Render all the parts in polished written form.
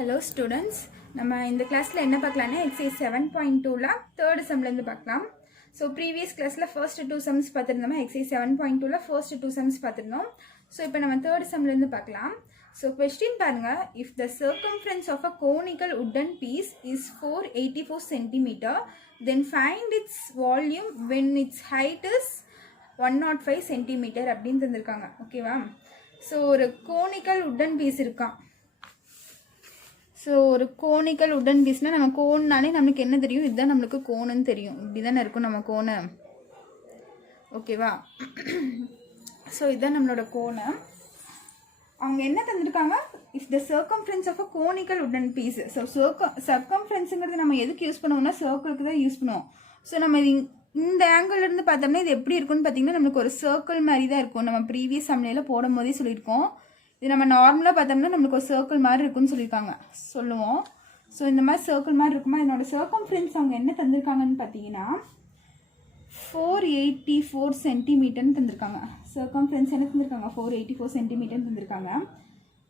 Hello students, நம்ம இந்த கிளாஸ்ல என்ன பார்க்கலாம்னா exercise 7.2ல third sumல இருந்து பார்க்கலாம். So previous classல first two sums பார்த்திருந்தோம். exercise 7.2ல first two sums பார்த்திருந்தோம். So இப்போ நம்ம third sumல இருந்து பார்க்கலாம். So question பாருங்க, if the circumference of a conical wooden piece is 484 cm, then find its volume when its height is 105 cm அப்படின்னு தந்திருக்காங்க. ஓகேவா? So ஒரு conical wooden piece இருக்கான். ஸோ ஒரு கோனிக்கல் உடன் பீஸ்னால் நம்ம கோன்னாலே நமக்கு என்ன தெரியும், இதுதான் நம்மளுக்கு கோனுன்னு தெரியும். இப்படி தானே இருக்கும் நம்ம கோனை. ஓகேவா? ஸோ இதுதான் நம்மளோட கோனை. அவங்க என்ன தந்திருக்காங்க, if the circumference of a conical wooden piece. So சர்க்கம்ஃபரன்ஸுங்கிறது நம்ம எதுக்கு யூஸ் பண்ணுவோம்னா சர்க்கிளுக்கு தான் யூஸ் பண்ணுவோம். ஸோ நம்ம இந்த ஆங்கிள்லேருந்து பார்த்தோம்னா இது எப்படி இருக்குன்னு பார்த்தீங்கன்னா நம்மளுக்கு ஒரு சர்க்கிள் மாதிரி தான் இருக்கும். நம்ம ப்ரீவியஸ் சம்லையில் போடும் போதே சொல்லியிருக்கோம். இது நம்ம நார்மலாக பார்த்தோம்னா நம்மளுக்கு ஒரு சர்க்கிள் மாதிரி இருக்குன்னு சொல்லியிருக்காங்க சொல்லுவோம். ஸோ இந்த மாதிரி சர்க்கிள் மாதிரி இருக்குமா. என்னோட சர்க்கம்ஃபரன்ஸ் அவங்க என்ன தந்திருக்காங்கன்னு பார்த்தீங்கன்னா 484 சென்டிமீட்டர்னு தந்திருக்காங்க. சர்க்கம்ஃபரன்ஸ் என்ன தந்திருக்காங்க, 484 சென்டிமீட்டர்னு தந்திருக்காங்க.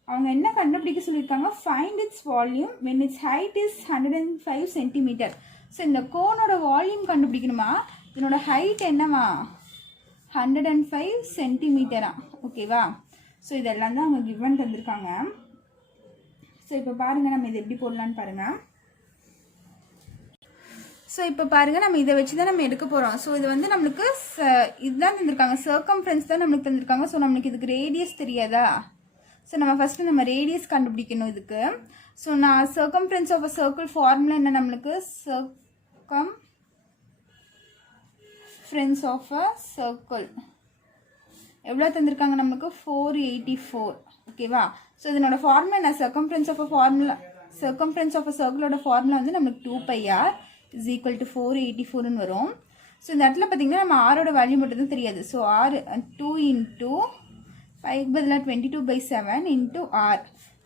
அவங்க என்ன கண்டுபிடிக்க சொல்லியிருக்காங்க, find its volume when its height is 105 centimetre. So இந்த கோனோட வால்யூம் கண்டுபிடிக்கணுமா, இதனோட ஹைட் என்னவா 105 சென்டிமீட்டரா. ஓகேவா? ஸோ இதெல்லாம் தான் அவங்க கிவன் தந்திருக்காங்க. ஸோ இப்போ பாருங்கள் நம்ம இது எப்படி போடலான்னு பாருங்கள். ஸோ இப்போ பாருங்கள் நம்ம இதை வச்சு தான் நம்ம எடுக்க போகிறோம். ஸோ இது வந்து நம்மளுக்கு இதுதான் தந்திருக்காங்க, சர்க்கம்ஃபரன்ஸ் தான் நம்மளுக்கு தந்திருக்காங்க. ஸோ நம்மளுக்கு இதுக்கு ரேடியஸ் தெரியாதா. ஸோ நம்ம ஃபஸ்ட்டு நம்ம ரேடியஸ் கண்டுபிடிக்கணும் இதுக்கு. ஸோ நான் circumference of a circle formula என்ன, நம்மளுக்கு சர்க்கம்ஃபரன்ஸ் ஆஃப் அ சர்க்கிள் எவ்வளோ தந்திருக்காங்க நம்மளுக்கு 484. ஓகேவா? ஸோ இதனோட ஃபார்முலா என்ன, சர்க்கம்ஃபரன்ஸ் ஆஃப் அ சர்க்கிளோட ஃபார்முலா வந்து நம்மளுக்கு 2πr is equal to 484ன்னு வரும். ஸோ இந்த இடத்துல பார்த்தீங்கன்னா நம்ம ஆரோட வேல்யூ மட்டும் தான் தெரியாது. ஸோ ஆர் 2 இன்ட்டு 5 பதிலாக 22/7 into r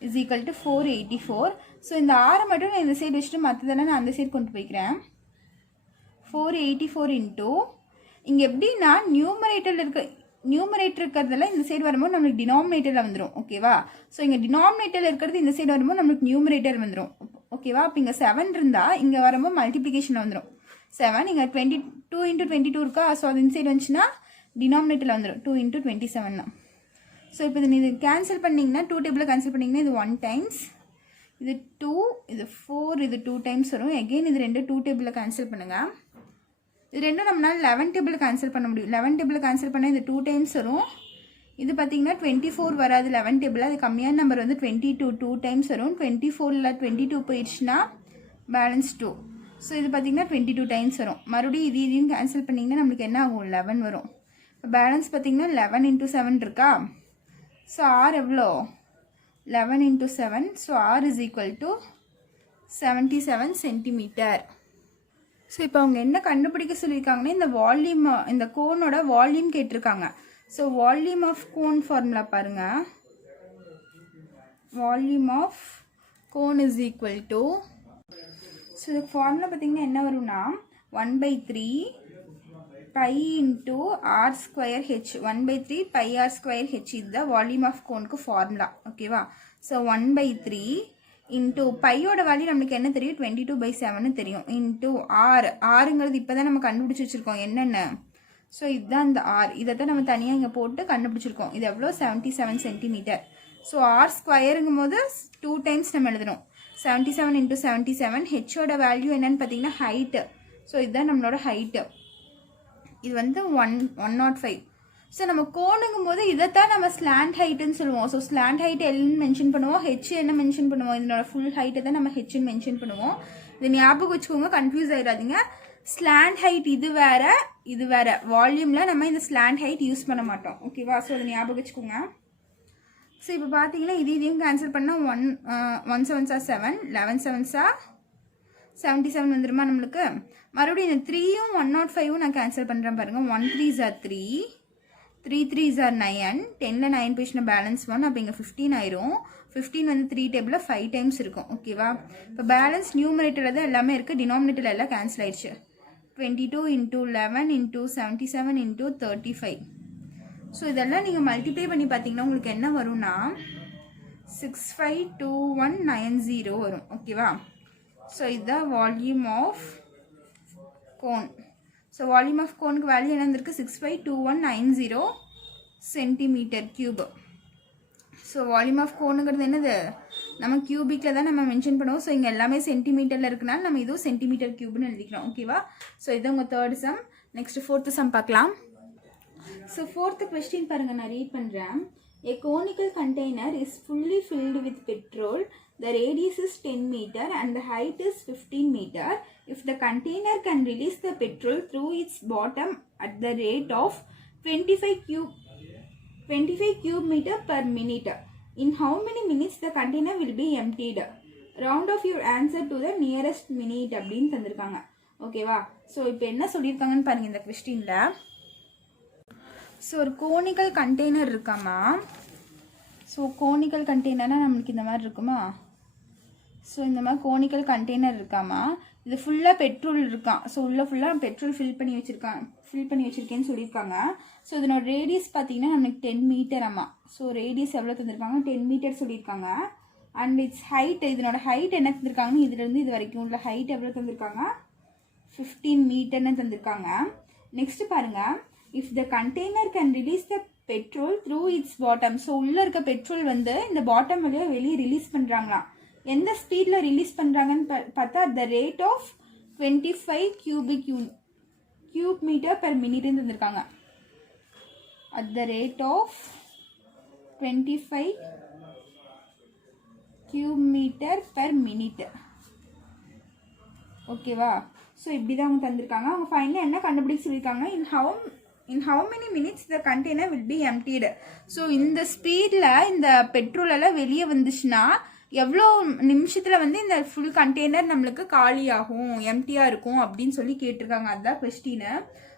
is equal to 484. So இந்த ஆரை மட்டும் நான் இந்த சைடு வச்சுட்டு மற்றதெல்லாம் நான் அந்த சைடு கொண்டு போய்க்கிறேன். 484 இன்ட்டு இங்கே எப்படின்னா நியூமரேட்டர் இருக்கிறதுல இந்த சைடு வரும்போது நம்மளுக்கு டினாமினேட்டரில் வந்துடும். ஓகேவா? ஸோ இங்கே டினாமினேட்டரில் இருக்கிறது இந்த சைடு வரும்போது நம்மளுக்கு நியூமரேட்டர் வந்துடும். ஓகேவா? அப்போ இங்கே 7 இருந்தால் இங்கே வரும்போது மல்டிப்ளிகேஷன் வந்துடும் 7. இங்கே 22 இன்ட்டு 22 இருக்கா. ஸோ அது இந்த சைடு வந்துச்சுன்னா டினாமினேட்டரில் வந்துடும் 2 இன்ட்டு 27 தான். ஸோ இப்போ இது கேன்சல் பண்ணிங்கன்னா 2 டேபிளில் கேன்சல் பண்ணிங்கன்னா இது 1 டைம்ஸ், இது 2, இது 4, இது 2 டைம்ஸ் வரும். எகெயின் இது 2 டேபிளில் கேன்சல் பண்ணுங்கள். இது ரெண்டும் நம்மளால் 11 டேபிள் கேன்சல் பண்ண முடியும். 11 டேபிள் கேன்சல் பண்ணால் இது 2 டைம்ஸ் வரும். இது பார்த்தீங்கன்னா 24 வராது 11 டேபிள், அது கம்மியான நம்பர் வந்து 22 2 டைம்ஸ் வரும். 24ல் 22 போயிடுச்சுன்னா பேலன்ஸ் 2. ஸோ இது பார்த்தீங்கன்னா 22 டைம்ஸ் வரும். மறுபடியும் இதையும் கேன்சல் பண்ணிங்கன்னா நம்மளுக்கு என்ன ஆகும், 11 வரும். இப்போ பேலன்ஸ் பார்த்தீங்கன்னா 11 இன்ட்டு 7 இருக்கா. ஸோ ஆர் எவ்வளோ, 11 into 7. So R is equal to 77 centimetre. So இப்போ அவங்க என்ன கண்டுபிடிக்க சொல்லியிருக்காங்கன்னா இந்த வால்யூம், இந்த கோனோட வால்யூம் கேட்டிருக்காங்க. So volume of cone formula பாருங்கள். Volume of cone is equal to, so இதுக்கு ஃபார்முலா பார்த்திங்கன்னா என்ன வரும்னா 1/3 pi into R square H. 1/3 pi R square H இதுதான் வால்யூம் ஆஃப் கோனுக்கு ஃபார்முலா. ஓகேவா? ஸோ 1/3 இன்ட்டு பையோட வேல்யூ நம்மளுக்கு என்ன தெரியும், 22/7 தெரியும். இன்ட்டு ஆறுங்கிறது இப்போ தான் நம்ம கண்டுபிடிச்சி வச்சுருக்கோம் என்னென்ன. ஸோ இதுதான் இந்த ஆர், இதை தான் நம்ம தனியாக இங்கே போட்டு கண்டுபிடிச்சிருக்கோம். இது எவ்வளோ 77 சென்டிமீட்டர். ஸோ ஆர் ஸ்கொயருங்கும் போது 2 டைம்ஸ் நம்ம எழுதணும். 77 இன்ட்டு 77. ஹெச்சோட வேல்யூ என்னன்னு பார்த்தீங்கன்னா ஹைட்டு. ஸோ இதுதான் நம்மளோட ஹைட்டு. இது வந்து 105. ஸோ நம்ம கோணுங்கும் போது இதைத்தான் நம்ம ஸ்லாண்ட் ஹைட்டுன்னு சொல்லுவோம். ஸோ ஸ்லாண்ட் ஹைட் எல்னு மென்ஷன் பண்ணுவோம், ஹெச் என்ன மென்ஷன் பண்ணுவோம், இதனோட ஃபுல் ஹைட்டை தான் நம்ம ஹெச்னு மென்ஷன் பண்ணுவோம். இது ஞாபகம் வச்சுக்கோங்க, கன்ஃபியூஸ் ஆகிடாதீங்க. ஸ்லாண்ட் ஹைட் இது வேறு, இது வேறு. வால்யூமில் நம்ம இந்த ஸ்லாண்ட் ஹைட் யூஸ் பண்ண மாட்டோம். ஓகேவா? ஸோ அதை ஞாபகம் வச்சுக்கோங்க. ஸோ இப்போ பார்த்தீங்கன்னா இதையும் கேன்சல் பண்ணால் 1 7s are 7, 11 7s are 77 வந்துடுமா நம்மளுக்கு. மறுபடியும் இந்த 3யும் 105ம் நான் கேன்சல் பண்ணுறேன் பாருங்கள். 1 3s are 3, 3 3s are 9, 10ல் 9 போயிடுச்சுன்னா பேலன்ஸ் 1. அப்போ இங்கே 15 ஆயிரும். 15 வந்து 3 டேபிளில் 5 டைம்ஸ் இருக்கும். ஓகேவா? இப்போ பேலன்ஸ் நியூமரேட்டரில் தான் எல்லாமே இருக்குது, டினாமினேட்டரில் எல்லாம் கேன்சல் ஆயிடுச்சு. 22 இன்ட்டு 11 இன்ட்டு 77 இன்ட்டு 35. ஸோ இதெல்லாம் நீங்கள் மல்டிப்ளை பண்ணி பார்த்தீங்கன்னா உங்களுக்கு என்ன வரும்னா 652190 வரும். ஓகேவா? ஸோ இதுதான் volume of cone. So volume of கோனுக்கு வேல்யூ என்ன இருந்திருக்கு? 652190 centimetre cube. So volume of கோனுங்கிறது என்னது? நம்ம கியூபிக்கில் தான் நம்ம மென்ஷன் பண்ணுவோம். ஸோ இங்கே எல்லாமே சென்டிமீட்டரில் இருக்குனால நம்ம இதுவும் சென்டிமீட்டர் கியூப்னு எழுதிக்கிறோம். ஓகேவா? ஸோ இது உங்கள் third sum. Next fourth some பார்க்கலாம். ஸோ ஃபோர்த்து கொஸ்டின் பாருங்கள், நான் ரீட் பண்ணுறேன். A conical container is fully filled with petrol. The radius is 10 meter and the height is 15 meter. If the container can release the petrol through its bottom at the rate of 25 cube meter per minute, in how many minutes the container will be emptied? Round off your answer to the nearest minute அப்படின்னு தந்திருக்காங்க. ஓகேவா? So இப்போ என்ன சொல்லியிருக்காங்கன்னு பாருங்கள் இந்த கொஸ்டினில். So ஒரு கோனிக்கல் கண்டெய்னர் இருக்காமா. ஸோ கோனிக்கல் கண்டெய்னர்னால் நம்மளுக்கு இந்த மாதிரி இருக்குமா. ஸோ இந்த மாதிரி கோனிக்கல் கண்டெய்னர் இருக்காமா. இது ஃபுல்லாக பெட்ரோல் இருக்கான். ஸோ உள்ளே ஃபுல்லாக பெட்ரோல் ஃபில் பண்ணி வச்சுருக்கேன்னு சொல்லியிருக்காங்க. ஸோ இதனோட ரேடியஸ் பார்த்தீங்கன்னா நம்மளுக்கு 10 மீட்டர் அம்மா. ஸோ ரேடியஸ் எவ்வளோ தந்திருக்காங்க? 10 மீட்டர் சொல்லியிருக்காங்க. அண்ட் இட்ஸ் ஹைட், இதனோட ஹைட் என்ன தந்திருக்காங்கன்னு இதுலேருந்து இது வரைக்கும் உள்ள ஹைட் எவ்வளோ தந்திருக்காங்க? 15 மீட்டர்னு தந்திருக்காங்க. நெக்ஸ்ட் பாருங்கள், if the container can release the petrol through its bottom. So உள்ளே இருக்க பெட்ரோல் வந்து இந்த பாட்டம் வழியாக வெளியே ரிலீஸ் பண்ணுறாங்களாம். எந்த ஸ்பீடில் ரிலீஸ் பண்ணுறாங்கன்னு பார்த்தா at the rate of 25 cube meter per minute தந்திருக்காங்க. at the rate of 25 cube meter per minute. ஓகேவா? ஸோ இப்படி தான் அவங்க தந்திருக்காங்க. அவங்க ஃபைனலாக என்ன கண்டுபிடிக்க சொல்லியிருக்காங்க? in how many minutes the container will be emptied. So இந்த ஸ்பீடில் இந்த பெட்ரோலெல்லாம் வெளியே வந்துச்சுன்னா எவ்வளோ நிமிஷத்தில் வந்து இந்த ஃபுல் கண்டெய்னர் நம்மளுக்கு காலியாகும், எம்டியாக இருக்கும் அப்படின்னு சொல்லி கேட்டிருக்காங்க. அதுதான் கொஸ்டின்.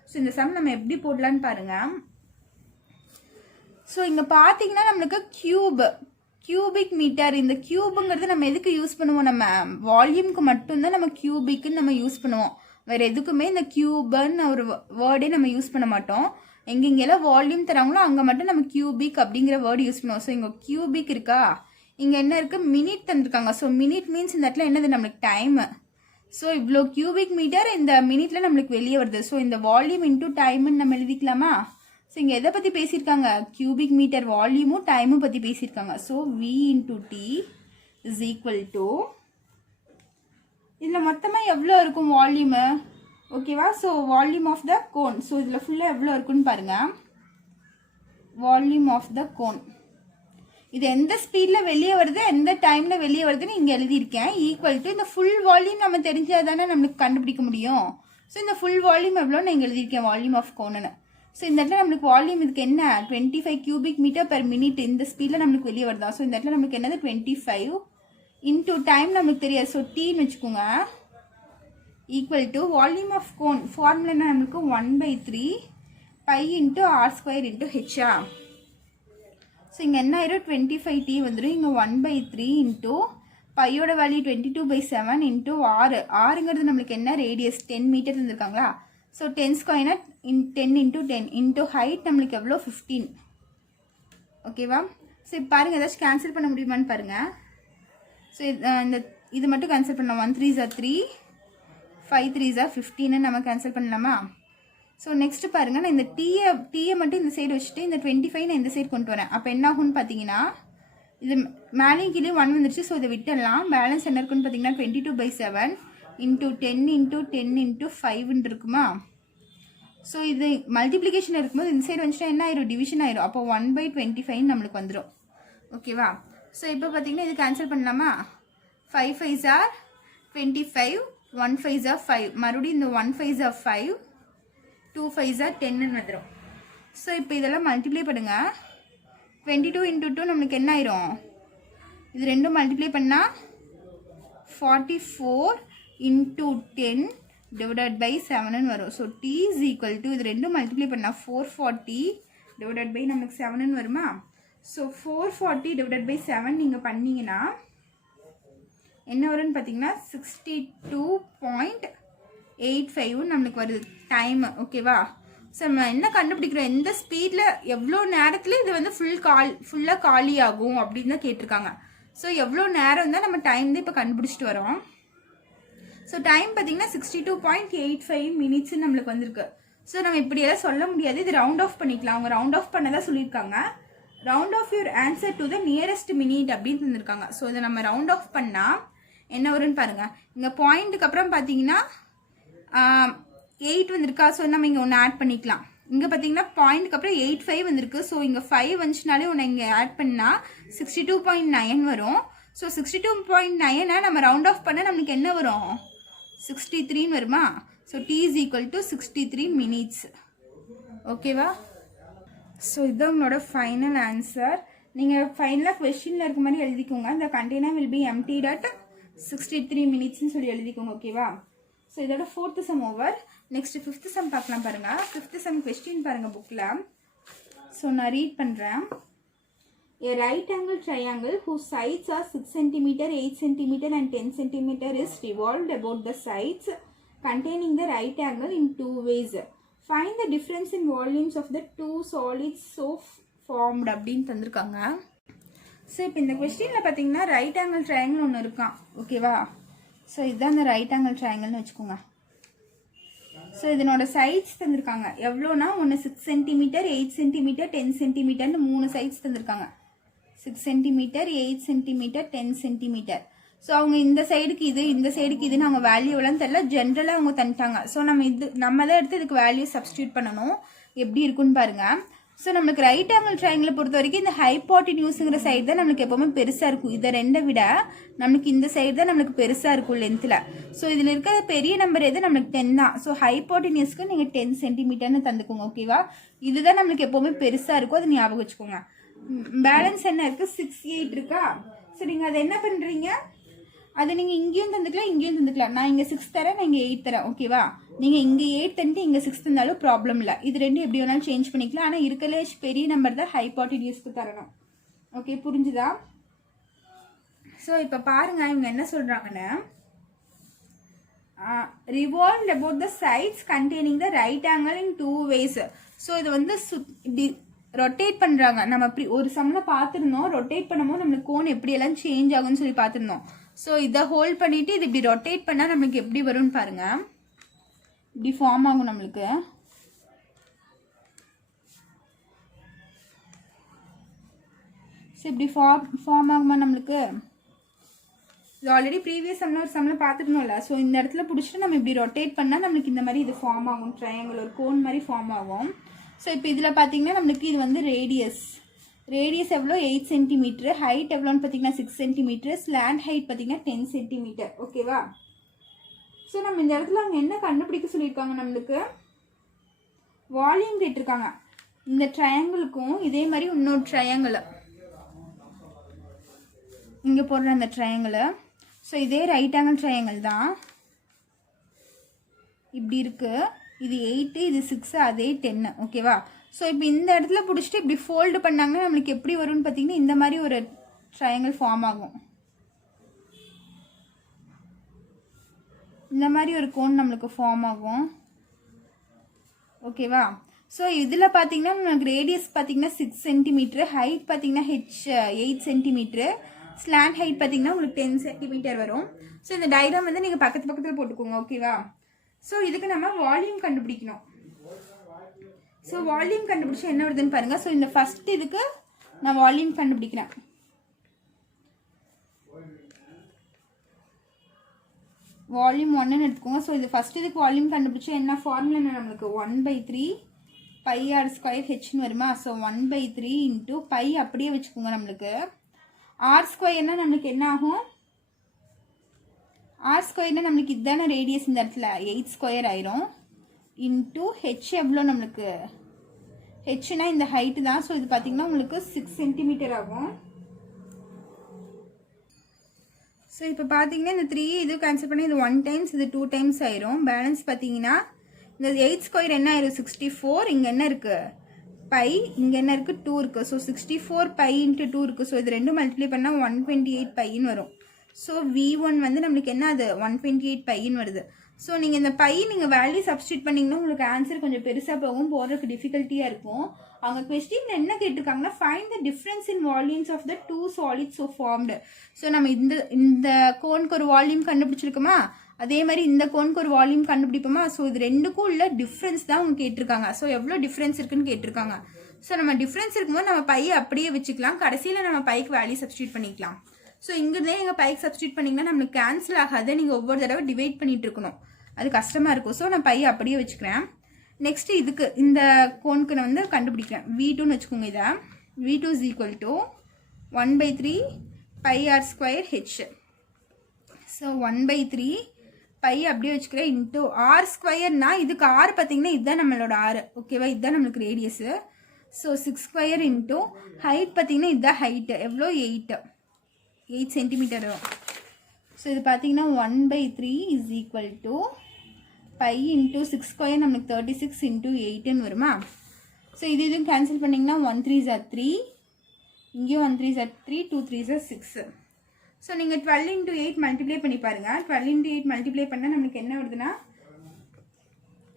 ஸோ இந்த சம் நம்ம எப்படி போடலான்னு பாருங்கள். ஸோ இங்கே பார்த்தீங்கன்னா நம்மளுக்கு கியூபிக் மீட்டர். இந்த கியூபுங்கிறது நம்ம எதுக்கு யூஸ் பண்ணுவோம்? நம்ம வால்யூம்க்கு மட்டும்தான் நம்ம கியூபிக்குன்னு நம்ம யூஸ் பண்ணுவோம். வேறு எதுக்குமே இந்த கியூபன்னு ஒரு வேர்டே நம்ம யூஸ் பண்ண மாட்டோம். எங்கெங்கெல்லாம் வால்யூம் தராங்களோ அங்கே மட்டும் நம்ம கியூபிக் அப்படிங்கிற வேர்டு யூஸ் பண்ணுவோம். ஸோ இங்கே கியூபிக் இருக்கா, இங்கே என்ன இருக்குது? மினிட் தந்துருக்காங்க. ஸோ மினிட் மீன்ஸ் இந்த இடத்துல என்னது? நம்மளுக்கு டைமு. ஸோ இவ்வளோ கியூபிக் மீட்டர் இந்த மினிட்ல நம்மளுக்கு வெளியே வருது. ஸோ இந்த வால்யூம் இன்டூ டைமுன்னு நம்ம எழுதிக்கலாமா? ஸோ இங்கே எதை பற்றி பேசியிருக்காங்க? கியூபிக் மீட்டர் வால்யூமும் டைமும் பற்றி பேசியிருக்காங்க. So V × T is equal to, இதில் மொத்தமாக எவ்வளோ இருக்கும் வால்யூமு? ஓகேவா? So volume of the cone. So இதில் ஃபுல்லாக எவ்வளோ இருக்குன்னு பாருங்கள். வால்யூம் ஆஃப் த கோன் இது எந்த ஸ்பீடில் வெளியே வருது, எந்த டைமில் வெளியே வருதுன்னு இங்கே எழுதியிருக்கேன். ஈக்குவல் டு இந்த ஃபுல் வால்யூம் நம்ம தெரிஞ்சால் தானே நம்மளுக்கு கண்டுபிடிக்க முடியும். ஸோ இந்த ஃபுல் வால்யூம் எவ்வளோன்னு இங்கே எழுதியிருக்கேன், வால்யூம் ஆஃப் கோனுன்னு. ஸோ இந்த இடத்துல நம்மளுக்கு வால்யூம் இதுக்கு என்ன? 25 cubic meter per minute. இந்த ஸ்பீடில் நம்மளுக்கு வெளியே வருதா? ஸோ இந்த இடத்துல நம்மளுக்கு என்னது? 25 இன்டூ டைம் நம்மளுக்கு தெரியாது. ஸோ டீன்னு வச்சுக்கோங்க. Equal to volume of cone formula என்ன? நம்மளுக்கு 1/3 π × r² × h. ஸோ இங்கே என்ன ஆயிரும்? 25t வந்துடும். இங்கே 1/3 இன்டூ பையோட வேல்யூ 22/7 இன்டூ ஆறு. ஆறுங்கிறது நம்மளுக்கு என்ன? ரேடியஸ் 10 மீட்டர் இருந்திருக்காங்களா? ஸோ 10² 10 × 10 இன்டூ ஹைட் நம்மளுக்கு எவ்வளோ? 15. ஓகேவா? ஸோ இப்போ பாருங்கள், ஏதாச்சும் கேன்சல் பண்ண முடியுமான்னு பாருங்கள். ஸோ இது மட்டும் கேன்சல் பண்ணலாம். 1 3s are 3, 5 3s are 15 நம்ம கேன்சல் பண்ணலாமா? ஸோ நெக்ஸ்ட்டு பாருங்கள், நான் இந்த டீயை மட்டும் இந்த சைடு வச்சுட்டு இந்த 25 நான் இந்த சைடு கொண்டு வரேன். அப்போ என்ன ஆகும்னு பார்த்தீங்கன்னா, இது மேலேயும் கீழே 1 வந்துருச்சு. ஸோ இதை விட்டுடலாம். பேலன்ஸ் என்ன இருக்குன்னு பார்த்தீங்கன்னா 22/7 இன்டூ 10 × 10 × 5 இருக்குமா? ஸோ இது மல்டிப்ளிகேஷன் இருக்கும்போது இந்த சைடு வந்துச்சுன்னா என்ன ஆயிரும்? டிவிஷன் ஆயிரும். அப்போ 1/25 நம்மளுக்கு வந்துடும். ஓகேவா? ஸோ இப்போ பார்த்தீங்கன்னா இது கேன்சல் பண்ணலாமா? 5 5s are 25, 1 5s are 5. மறுபடியும் இந்த 1 5s are 5, 2 5s are 10ன்னு வந்துடும். ஸோ இப்போ இதெல்லாம் மல்டிப்ளை பண்ணுங்க. 22 × 2 நம்மளுக்கு என்ன ஆயிரும்? இது ரெண்டும் மல்டிப்ளை பண்ணால் 44 × 10 divided by 7ன்னு வரும். So t is equal to, இது ரெண்டும் மல்டிப்ளை பண்ணால் 440 divided by நமக்கு 7ன்னு வருமா? ஸோ 440 divided by 7 நீங்கள் பண்ணிங்கன்னா என்ன வரும்னு பார்த்தீங்கன்னா 62.85 நம்மளுக்கு வருது டைம். ஓகேவா? ஸோ நம்ம என்ன கண்டுபிடிக்கிறோம், எந்த ஸ்பீடில் எவ்வளோ நேரத்தில் இது வந்து ஃபுல்லாக காலி ஆகும் அப்படின்னு தான் கேட்டிருக்காங்க. ஸோ எவ்வளோ நேரம் தான் நம்ம டைம் தான் இப்போ கண்டுபிடிச்சிட்டு வரோம். ஸோ டைம் பார்த்தீங்கன்னா 62.85 மினிட்ஸ் நம்மளுக்கு வந்திருக்கு. ஸோ நம்ம இப்படியெல்லாம் சொல்ல முடியாது, இது ரவுண்ட் ஆஃப் பண்ணிக்கலாம். அவங்க ரவுண்ட் ஆஃப் பண்ணதான் சொல்லியிருக்காங்க. Round off your answer to the nearest minute அப்படின்னு தந்திருக்காங்க. ஸோ இதை நம்ம ரவுண்ட் ஆஃப் பண்ணால் என்ன வரும்னு பாருங்கள். இங்கே பாயிண்ட்டுக்கு அப்புறம் பார்த்தீங்கன்னா 8 வந்திருக்கா. ஸோ நம்ம இங்கே ஒன்று ஆட் பண்ணிக்கலாம். இங்கே பார்த்தீங்கன்னா பாயிண்ட்டுக்கு அப்புறம் 85 வந்திருக்கு. ஸோ இங்கே 5 வந்துச்சுனாலே ஒன்று இங்கே ஆட் பண்ணால் 62.9 வரும். ஸோ 62.9 நம்ம ரவுண்ட் ஆஃப் பண்ணால் நம்மளுக்கு என்ன வரும், 63 வருமா. So t is equal to 63 minutes. ஓகேவா. ஸோ இதுதான் உங்களோட ஃபைனல் ஆன்சர். நீங்கள் ஃபைனலாக கொஸ்டினில் இருக்க மாதிரி எழுதிக்கோங்க. இந்த container will be emptied at 63 minutesன்னு சொல்லி எழுதிக்கோங்க. ஓகேவா. ஸோ இதோட 4th some over. Next 5th some பார்க்கலாம் பாருங்கள். 5th சம் கொஸ்டின் பாருங்கள் புக்கில். ஸோ நான் ரீட் பண்ணுறேன். A right angle triangle whose sides are 6 cm, 8 cm and 10 cm is revolved about the sides containing the right angle in two ways. Find the difference in volumes of the two solids so formed அப்படின்னு தந்திருக்காங்க. So இப்போ இந்த கொஸ்டினில் பார்த்தீங்கன்னா right angle triangle ஒன்று இருக்கான். ஓகேவா. So இதுதான் இந்த ரைட் ஆங்கிள் ட்ரையாங்கிள்னு வச்சுக்கோங்க. ஸோ இதனோட சைட்ஸ் தந்திருக்காங்க எவ்வளோனா, ஒன்று 6 cm, 8 cm, 10 cm 3 சைட்ஸ் தந்திருக்காங்க. 6 cm, 8 cm, 10 cm. ஸோ அவங்க இந்த சைடுக்கு இது, இந்த சைடுக்கு இதுன்னு அவங்க வேல்யூலாம் தெரியல, ஜென்ரலாக அவங்க தந்துட்டாங்க. ஸோ நம்ம தான் எடுத்து இதுக்கு வேல்யூ சப்ஸ்டியூட் பண்ணணும். எப்படி இருக்குன்னு பாருங்கள். ஸோ நம்மளுக்கு ரைட் ஆங்கிள் ட்ரையாங்கிளை பொறுத்த வரைக்கும் இந்த ஹைப்போட்டினியூஸுங்கிற சைடு தான் நம்மளுக்கு எப்போவுமே பெருசாக இருக்கும். இதை ரெண்டை விட நம்மளுக்கு இந்த சைடு தான் நம்மளுக்கு பெருசாக இருக்கும் லென்த்தில். ஸோ இதில் இருக்கிற பெரிய நம்பர் எது, நம்மளுக்கு 10 தான். ஸோ ஹைப்போட்டினியூஸ்க்கு நீங்கள் 10 சென்டிமீட்டர்னு தந்துக்கோங்க. ஓகேவா. இதுதான் நம்மளுக்கு எப்போவுமே பெருசாக இருக்கும், அது ஞாபகம் வச்சுக்கோங்க. பேலன்ஸ் என்ன இருக்குது, 6, 8 இருக்கா. ஸோ நீங்கள் அதை என்ன பண்ணுறீங்க, அது நீங்கள் இங்கேயும் தந்துக்கலாம், இங்கேயும் தந்துக்கலாம். நான் இங்கே 6 தரேன், நான் இங்கே 8 தரேன். ஓகேவா. நீங்கள் இங்கே 8 தந்துட்டு இங்கே 6 தந்தாலும் ப்ராப்ளம் இல்லை. இது ரெண்டும் எப்படி வேணாலும் சேஞ்ச் பண்ணிக்கலாம். ஆனால் இருக்கலே பெரிய நம்பர் தான் ஹைப்போட்டினியூஸ்க்கு தரணும். ஓகே, புரிஞ்சுதா. ஸோ இப்போ பாருங்கள் இவங்க என்ன சொல்கிறாங்கன்னு, revolved about the sides containing the right angle in two ways. So இது வந்து இப்படி ரொட்டேட் பண்ணுறாங்க. நம்ம அப்படி ஒரு சம்மில் பார்த்துருந்தோம், ரொட்டேட் பண்ணும்போது நம்மளுக்கு கோன் எப்படியெல்லாம் சேஞ்ச் ஆகும்னு சொல்லி பார்த்துருந்தோம். ஸோ இதை ஹோல்ட் பண்ணிவிட்டு இது இப்படி ரொட்டேட் பண்ணால் நம்மளுக்கு எப்படி வரும்னு பாருங்கள். இப்படி ஃபார்ம் ஆகும் நம்மளுக்கு. ஸோ இப்படி ஃபார்ம் ஆகுமா நம்மளுக்கு. இது ஆல்ரெடி ப்ரீவியஸ் சம்மில் ஒரு சம்மில் பார்த்துக்கணும்ல. ஸோ இந்த இடத்துல பிடிச்சிட்டு நம்ம இப்படி ரொட்டேட் பண்ணால் நம்மளுக்கு இந்த மாதிரி இது ஃபார்ம் ஆகும். ட்ரையாங்கிள் ஒரு கோன் மாதிரி ஃபார்ம் ஆகும். ஸோ இப்போ இதில் பார்த்தீங்கன்னா நம்மளுக்கு இது வந்து ரேடியஸ் எவ்வளோ, 8 சென்டிமீட்டர். ஹைட் எவ்வளோன்னு பார்த்தீங்கன்னா 6 சென்டிமீட்டர். ஸ்லாண்ட் ஹைட் பார்த்தீங்கன்னா 10 சென்டிமீட்டர். ஓகேவா. ஸோ நம்ம இந்த இடத்துல அவங்க என்ன கண்டுபிடிக்க சொல்லியிருக்காங்க, நம்மளுக்கு வால்யூம் கேட்டிருக்காங்க. இந்த ட்ரையாங்கிளுக்கும் இதே மாதிரி இன்னொரு ட்ரையாங்கிள் இங்கே போடுற அந்த ட்ரையாங்கிள். ஸோ இதே ரைட் ஆங்கிள் ட்ரையாங்கிள் தான். இப்படி இருக்குது. இது 8, இது 6, அதே 10. ஓகேவா. ஸோ இப்போ இந்த இடத்துல பிடிச்சிட்டு இப்படி ஃபோல்டு பண்ணாங்கன்னா நம்மளுக்கு எப்படி வரும்னு பார்த்தீங்கன்னா இந்த மாதிரி ஒரு ட்ரையாங்கிள் ஃபார்ம் ஆகும். இந்த மாதிரி ஒரு கோன் நம்மளுக்கு ஃபார்ம் ஆகும். ஓகேவா. ஸோ இதில் பார்த்தீங்கன்னா நம்மளுக்கு ரேடியஸ் பார்த்தீங்கன்னா 6 சென்டிமீட்ரு, ஹைட் பார்த்தீங்கன்னா 8 சென்டிமீட்ரு, ஸ்லாண்ட் ஹைட் பார்த்தீங்கன்னா உங்களுக்கு 10 சென்டிமீட்டர் வரும். ஸோ இந்த டயக்ராம் வந்து நீங்கள் பக்கத்தில் போட்டுக்கோங்க. ஓகேவா. ஸோ இதுக்கு நம்ம வால்யூம் கண்டுபிடிக்கணும். ஸோ வால்யூம் கண்டுபிடிச்சா என்ன வருதுன்னு பாருங்கள். ஸோ இந்த ஃபஸ்ட் இதுக்கு நான் வால்யூம் கண்டுபிடிக்கிறேன். வால்யூம் 1ன்னு எடுத்துக்கோங்க. ஸோ இது ஃபஸ்ட் இதுக்கு வால்யூம் கண்டுபிடிச்சா என்ன ஃபார்முலா, நம்மளுக்கு 1/3 πr²h வருமா. ஸோ 1/3 இன்ட்டு பை அப்படியே வச்சுக்கோங்க. நம்மளுக்கு r²னா நம்மளுக்கு என்ன ஆகும், r²னா நம்மளுக்கு இதுதானே ரேடியஸ், இந்த இடத்துல 8² ஆயிரும். இன்ட்டு ஹெச் எவ்வளோ நம்மளுக்கு, ஹெச்னா இந்த ஹைட்டு தான். ஸோ இது பார்த்தீங்கன்னா உங்களுக்கு 6 சென்டிமீட்டர் ஆகும். ஸோ இப்போ பார்த்தீங்கன்னா இந்த 3 இது கேன்சல் பண்ணி இது 1 டைம்ஸ், இது 2 டைம்ஸ் ஆயிரும். பேலன்ஸ் பார்த்தீங்கன்னா இந்த 8² என்ன ஆயிரும், 64. இங்கே என்ன இருக்குது, பை. இங்கே என்ன இருக்குது, 2 இருக்குது. ஸோ 64 பை இன்ட்டு 2 இருக்குது. ஸோ இது ரெண்டும் மல்டிப்ளை பண்ணால் 128 பைன்னு வரும். ஸோ V1 வந்து நம்மளுக்கு என்ன, அது 128 பைன்னு வருது. ஸோ நீங்கள் இந்த பை நீங்கள் வேல்யூ சப்ஸ்டியூட் பண்ணிங்கன்னா உங்களுக்கு ஆன்சர் கொஞ்சம் பெருசாக போகும், போடுறதுக்கு டிஃபிகல்ட்டியாக இருக்கும். அவங்க கொஸ்டின் என்ன கேட்டிருக்காங்கன்னா find the difference in volumes of the two solids so formed. So நம்ம இந்த கோனுக்கு ஒரு வால்யூம் கண்டுபிடிச்சிருக்கோமா, அதே மாதிரி இந்த கோனுக்கு ஒரு வால்யூம் கண்டுபிடிப்போமா. ஸோ இது ரெண்டுக்கும் உள்ள டிஃப்ரென்ஸ் தான் அவங்க கேட்டிருக்காங்க. ஸோ எவ்வளோ டிஃப்ரென்ஸ் இருக்குன்னு கேட்டிருக்காங்க. ஸோ நம்ம டிஃப்ரென்ஸ் இருக்கும்போது நம்ம பையை அப்படியே வச்சுக்கலாம், கடைசியில் நம்ம பைக்கு வேல்யூ சப்ஸ்டியூட் பண்ணிக்கலாம். ஸோ இங்கிருந்தே நீங்கள் பைக்கு சப்ஸ்டியூட் பண்ணிங்கன்னா நம்மளுக்கு கேன்சல் ஆகாது, நீங்கள் ஒவ்வொரு தடவை டிவைட் பண்ணிட்டு இருக்கணும், அது கஷ்டமாக இருக்கும். ஸோ நான் பையை அப்படியே வச்சுக்கிறேன். நெக்ஸ்ட் இதுக்கு இந்த கோனுக்கு நான் வந்து கண்டுபிடிக்கிறேன். V2ன்னு வச்சுக்கோங்க. இதை V2 is equal to 1/3 pi r square h. So 1/3 pi அப்படியே வச்சுக்கிறேன் இன்ட்டு ஆர் ஸ்கொயர்னா இதுக்கு ஆர் பார்த்தீங்கன்னா இதுதான் நம்மளோட ஆர், ஓகேவா, இதுதான் நம்மளுக்கு radius. So 6 square into height பார்த்தீங்கன்னா இதுதான் ஹைட்டு, எவ்வளோ 8 சென்டிமீட்டர் வரும். ஸோ இது பார்த்தீங்கன்னா 1/3 is equal to pi into 6 square நம்மளுக்கு 36 இன்ட்டு 8ன்னு வருமா. ஸோ இதுவும் கேன்சல் பண்ணிங்கன்னா 1 3s are 3, இங்கேயும் 1 3s are 3, 2 3s are 6. So நீங்கள் 12 இன்ட்டு 8 மல்டிப்ளை பண்ணி பாருங்கள். 12 இன்ட்டு 8 மல்டிப்ளை பண்ணால் நம்மளுக்கு என்ன வருதுன்னா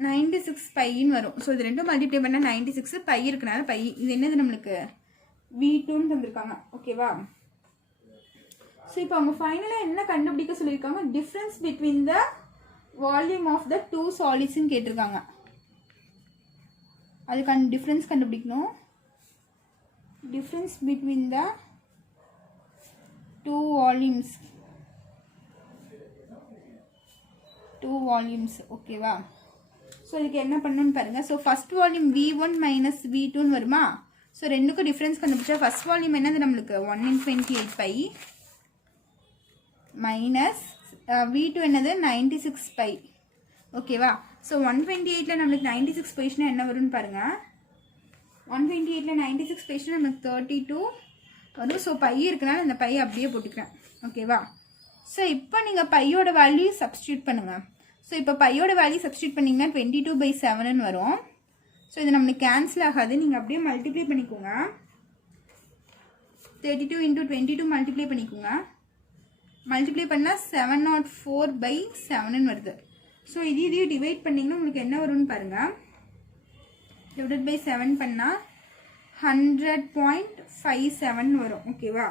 96 பைன்னு வரும். ஸோ இது ரெண்டும் மல்டிப்ளை பண்ணால் 96 பை இருக்கனால பை. இது என்னது நம்மளுக்கு V2ன்னு தந்திருக்காங்க, ஓகேவா. ஸோ இப்போ அவங்க ஃபைனலாக என்ன கண்டுபிடிக்க சொல்லியிருக்காங்க, difference between the volume of the two சாலிட்ஸ்ன்னு கேட்டிருக்காங்க. அதுக்கான டிஃப்ரென்ஸ் கண்டுபிடிக்கணும். Difference between the two volumes, ஓகேவா. ஸோ இதுக்கு என்ன பண்ணணும்னு பாருங்கள். So first volume V1 minus V2ன்னு வருமா. ஸோ ரெண்டுக்கும் டிஃப்ரென்ஸ் கண்டுபிடிச்சா ஃபஸ்ட் வால்யூம் என்னது நம்மளுக்கு 1/28 பை மைனஸ் V2 என்னது 96 பை, ஓகேவா. ஸோ 128ல் நம்மளுக்கு 96 போயிடுச்சுன்னா என்ன வரும்னு பாருங்கள். 128ல் 96 போயிடுச்சுன்னா நம்மளுக்கு 32 வரும். ஸோ பை இருக்குனால இந்த பை அப்படியே போட்டுக்கிறேன், ஓகேவா. ஸோ இப்போ நீங்கள் பையோட வேல்யூ சப்ஸ்டியூட் பண்ணுங்கள். ஸோ இப்போ பையோட வேல்யூ சப்ஸ்டியூட் பண்ணிங்கன்னா 22/7ன்னு வரும். ஸோ இது நம்மளுக்கு கேன்சல் ஆகாது, நீங்கள் அப்படியே மல்டிப்ளை பண்ணிக்கோங்க. 32 இன்ட்டு 22 மல்டிப்ளை பண்ணிக்கோங்க. மல்டிப்ளை பண்ணால் 704/7ன்னு வருது. ஸோ இதையும் டிவைட் பண்ணிங்கன்னா உங்களுக்கு என்ன வரும்னு பாருங்கள். டிவைட் பை 7 பண்ணால் 100.57 வரும், ஓகேவா.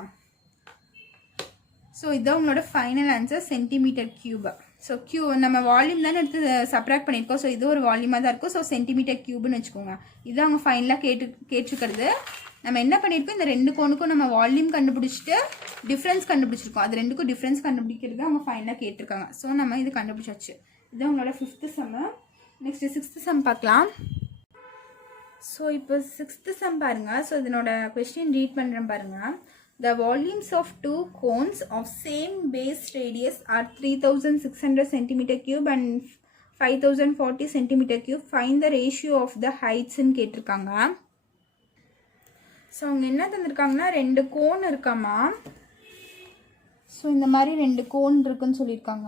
ஸோ இதுதான் உங்களோட final answer, centimetre cube. So நம்ம வால்யூம் தானே எடுத்து சப்ராக்ட் பண்ணியிருக்கோம். ஸோ இது ஒரு வால்யூமாக தான் இருக்கும். ஸோ சென்டிமீட்டர் கியூப்னு வச்சுக்கோங்க. இதுதான் அவங்க ஃபைனலாக கேட்டிருக்கிறது. நம்ம என்ன பண்ணியிருக்கோம், இந்த ரெண்டு கோனுக்கும் நம்ம வால்யூம் கண்டுபிடிச்சிட்டு டிஃப்ரென்ஸ் கண்டுபிடிச்சிருக்கோம். அது ரெண்டுக்கும் டிஃப்ரென்ஸ் கண்டுபிடிக்கிறது அவங்க ஃபைனலாக கேட்டிருக்காங்க. ஸோ நம்ம இது கண்டுபிடிச்சாச்சு. இதுதான் உங்களோட 5th சம்மு. நெக்ஸ்ட் 6th சம் பார்க்கலாம். ஸோ இப்போ 6th சம் பாருங்கள். ஸோ இதனோட கொஸ்டின் ரீட் பண்ணுறேன் பாருங்கள். The volumes of two cones of same base radius are 3600 cm³ and 5040 cm³. Find the ratio of the heights ன்னு கேட்டிருக்காங்க. ஸோ அவங்க என்ன தந்திருக்காங்கன்னா 2 கோன் இருக்காமா. ஸோ இந்த மாதிரி 2 கோன் இருக்குன்னு சொல்லியிருக்காங்க.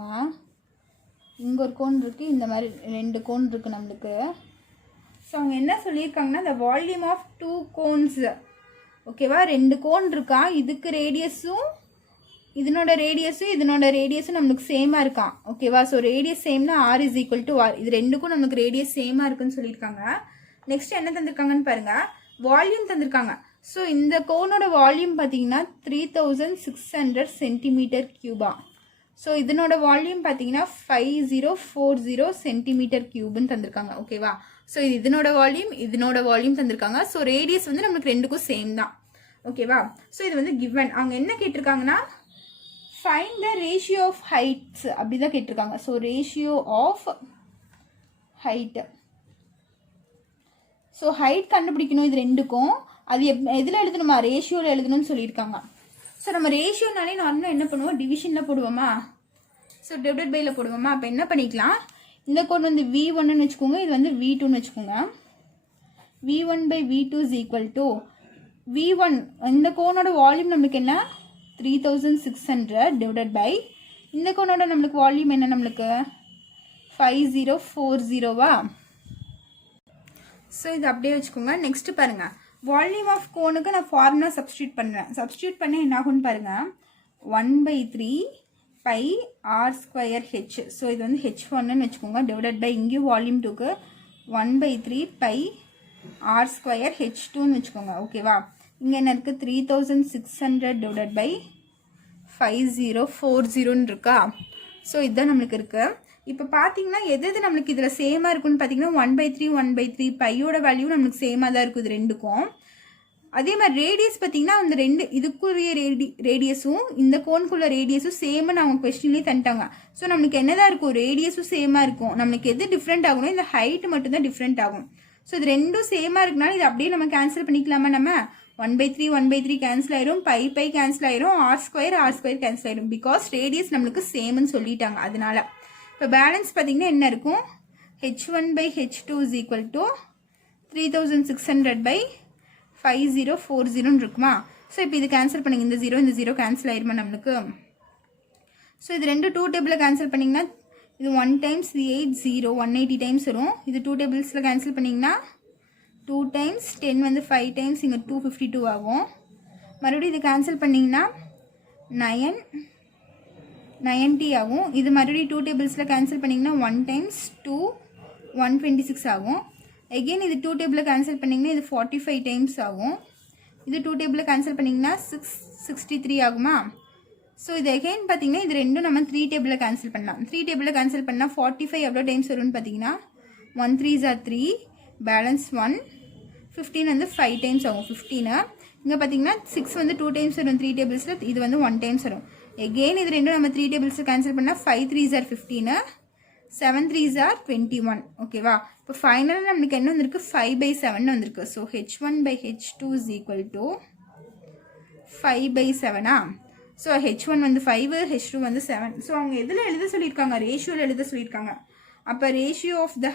இங்கே ஒரு கோன் இருக்குது, இந்த மாதிரி 2 கோன் இருக்குது நம்மளுக்கு. ஸோ அவங்க என்ன சொல்லியிருக்காங்கன்னா the volume of two cones, ஓகேவா, 2 கோன் இருக்கா. இதுக்கு ரேடியஸும் இதனோட ரேடியஸும் நம்மளுக்கு சேமாக இருக்கான், ஓகேவா. ஸோ ரேடியஸ் சேம்னா R is equal to R. இது ரெண்டுக்கும் நம்மளுக்கு ரேடியஸ் சேமாக இருக்குன்னு சொல்லியிருக்காங்க. நெக்ஸ்ட் என்ன தந்திருக்காங்கன்னு பாருங்கள், வால்யூம் தந்திருக்காங்க. ஸோ இந்த கோனோட வால்யூம் பார்த்தீங்கன்னா 3600 cm³. ஸோ இதனோட வால்யூம் பார்த்தீங்கன்னா 5040 cm³ தந்திருக்காங்க, ஓகேவா. ஸோ இதனோட வால்யூம் தந்திருக்காங்க. ஸோ ரேடியஸ் வந்து நம்மளுக்கு ரெண்டுக்கும் சேம் தான், ஓகேவா. ஸோ இது வந்து கிவன். அவங்க என்ன கேட்டிருக்காங்கன்னா find the ratio of heights அப்படி தான் கேட்டிருக்காங்க. So ratio of height. So height கண்டுபிடிக்கணும் இது ரெண்டுக்கும். அது எதில் எழுதணுமா, ரேஷியோவில் எழுதணும்னு சொல்லியிருக்காங்க. ஸோ நம்ம ரேஷியோனாலே நார்மலாக என்ன பண்ணுவோம், டிவிஷனில் போடுவோமா. ஸோ டிவைடட் பையில் போடுவோமா. அப்போ என்ன பண்ணிக்கலாம், இந்த கோன் வந்து V1ன்னு வச்சுக்கோங்க, இது வந்து V2ன்னு வச்சுக்கோங்க. V1/V2 is equal to V1. இந்த கோனோட வால்யூம் நம்மளுக்கு என்ன 3600 டிவைடட் பை இந்த கோனோட நம்மளுக்கு வால்யூம் என்ன நம்மளுக்கு 5040வா. ஸோ இது அப்படியே வச்சுக்கோங்க. நெக்ஸ்ட் பாருங்க, வால்யூம் ஆஃப் கோனுக்கு நான் ஃபார்முலா சப்ஸ்டியூட் பண்ணுறேன். சப்ஸ்டியூட் பண்ண என்ன ஆகும்னு பாருங்க, 1/3 pi R square h. So இது வந்து h1ன்னு வச்சுக்கோங்க. டிவைடட் பை இங்கேயும் வால்யூம் 2க்கு 1/3 பை ஆர் ஸ்கொயர் h2ன்னு வச்சுக்கோங்க. ஓகேவா? இங்கே என்ன இருக்குது? 3600 டிவைடட் பை 5040ன்னு இருக்கா? ஸோ இதுதான் நம்மளுக்கு இருக்குது. இப்போ பார்த்தீங்கன்னா எது நம்மளுக்கு இதில் சேமாக இருக்குன்னு பார்த்தீங்கன்னா 1/3 பையோட வேல்யூ நம்மளுக்கு சேமாக தான் இருக்குது இது ரெண்டுக்கும். அதே மாதிரி ரேடியஸ் பார்த்தீங்கன்னா அந்த ரெண்டு இதுக்குரிய ரேடியஸும் இந்த கோனுக்குள்ள ரேடியஸும் சேமாக நான் அவங்க கொஸ்டின்லேயே தந்துட்டாங்க. ஸோ நம்மளுக்கு என்னதான் இருக்கும்? ரேடியஸும் சேமாக இருக்கும். நம்மளுக்கு எது டிஃப்ரெண்ட் ஆகணும்? இந்த ஹைட் மட்டும்தான் டிஃப்ரெண்ட் ஆகும். ஸோ இது ரெண்டும் சேமாக இருக்குனால இது அப்படியே நம்ம கேன்சல் பண்ணிக்கலாமா? நம்ம 1/3 கேன்சல் ஆயிரும், பை கேன்சல் ஆயிரும், ஆர் ஸ்கொயர் கேன்சல் ஆயிரும். பிகாஸ் ரேடியஸ் நம்மளுக்கு சேம்னு சொல்லிட்டாங்க. அதனால இப்போ பேலன்ஸ் பார்த்தீங்கன்னா என்ன இருக்கும்? h1/h2 இஸ் ஈக்குவல் டு 3600/5040 இருக்குமா? ஸோ இப்போ இது கேன்சல் பண்ணிங்க. இந்த ஜீரோ கேன்சல் ஆயிருமா நம்மளுக்கு? ஸோ இது ரெண்டு 2 டேபிளில் கேன்சல் பண்ணிங்கன்னா இது 1 டைம்ஸ் 8 0 180 டைம்ஸ் வரும். இது 2 டேபிள்ஸில் கேன்சல் பண்ணிங்கன்னா 2 டைம்ஸ் 10 வந்து 5 டைம்ஸ் இங்கே 252 ஆகும். மறுபடியும் இது கேன்சல் பண்ணிங்கன்னா 990 ஆகும். இது மறுபடியும் 2 டேபிள்ஸில் கேன்சல் பண்ணிங்கன்னா 1 டைம்ஸ் 2 126 ஆகும். எகெயின் இது 2 டேபிளில் கேன்சல் பண்ணிங்கன்னா இது 45 டைம்ஸ் ஆகும். இது 2 டேபிளில் கேன்சல் பண்ணிங்கன்னா 663 ஆகுமா? ஸோ இது எகெயின் பார்த்தீங்கன்னா இது ரெண்டும் நம்ம 3 டேபிளில் கேன்சல் பண்ணலாம். 3 டேபிளில் கேன்சல் பண்ணால் 45 எவ்வளோ டைம்ஸ் வரும்னு பார்த்தீங்கன்னா 1 3s are 3 பேலன்ஸ் 1 15 வந்து 5 டைம்ஸ் ஆகும். 15 இங்கே பார்த்தீங்கன்னா 6 வந்து 2 டைம்ஸ் வரும் 3 டேபிள்ஸில். இது வந்து 1 டைம்ஸ் வரும். எகெயின் இது ரெண்டும் நம்ம 3 டேபிள்ஸில் கேன்சல் பண்ணால் 5 3s are 15 7 3s are 21. ஓகேவா? இப்போ ஃபைனலாக நம்மளுக்கு என்ன வந்திருக்கு? 5/7 வந்திருக்கு. So h1/h2 is equal to 5/7. So h1 வந்து 5 h2 வந்து 7. ஸோ அவங்க எதில் எழுத சொல்லியிருக்காங்க? ரேஷியோவில் எழுத சொல்லியிருக்காங்க. அப்போ ரேஷியோ ஆஃப் த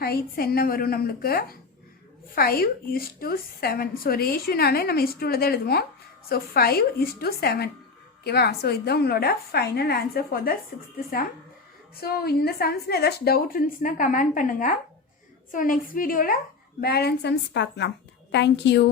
ஹைட்ஸ் என்ன வரும் நம்மளுக்கு? 5:7. ஸோ ரேஷியோனாலே நம்ம இஸ்டூவில் தான் எழுதுவோம். ஸோ 5:7. ஓகேவா? ஸோ இதுதான் உங்களோட final answer for the 6th sum. So இந்த சம்ஸில் ஏதாச்சும் டவுட் இருந்துச்சுன்னா கமெண்ட் பண்ணுங்கள். ஸோ நெக்ஸ்ட் வீடியோவில் பேலன்ஸ் சம்ஸ் பார்க்கலாம். தேங்க்யூ.